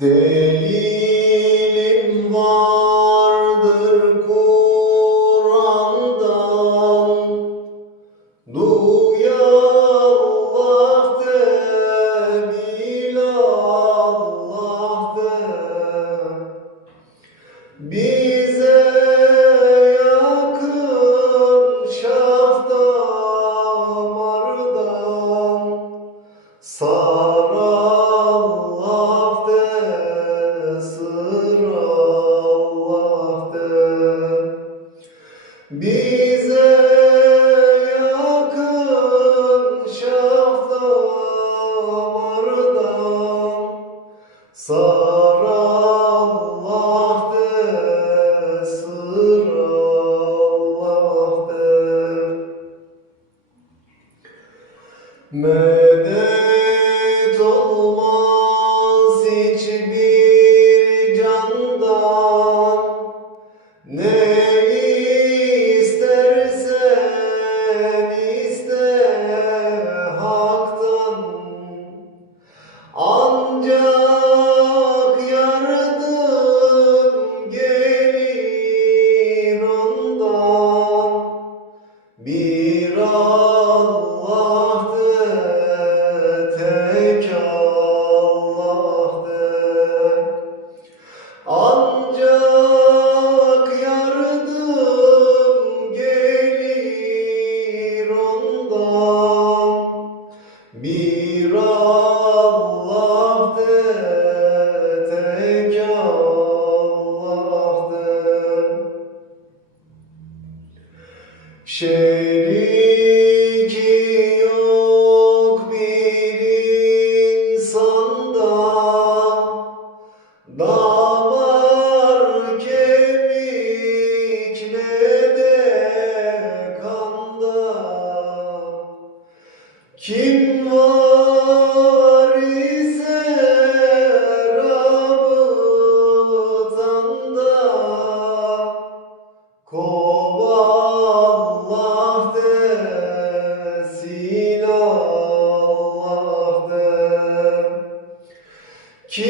Delilim vardır Kur'an'dan. Duya Allah de Bilallah Bize yakın şafta mardan Bize yakın şafta vardan sar Allah de sır Allah. Rachel.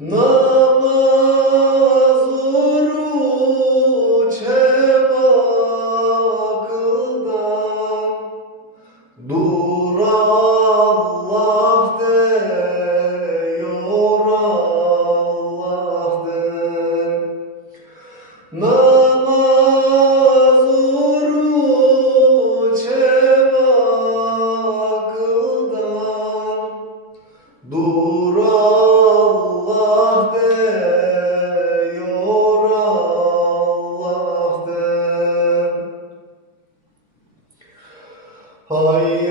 Namaz, oruç hep akıldan duran Holy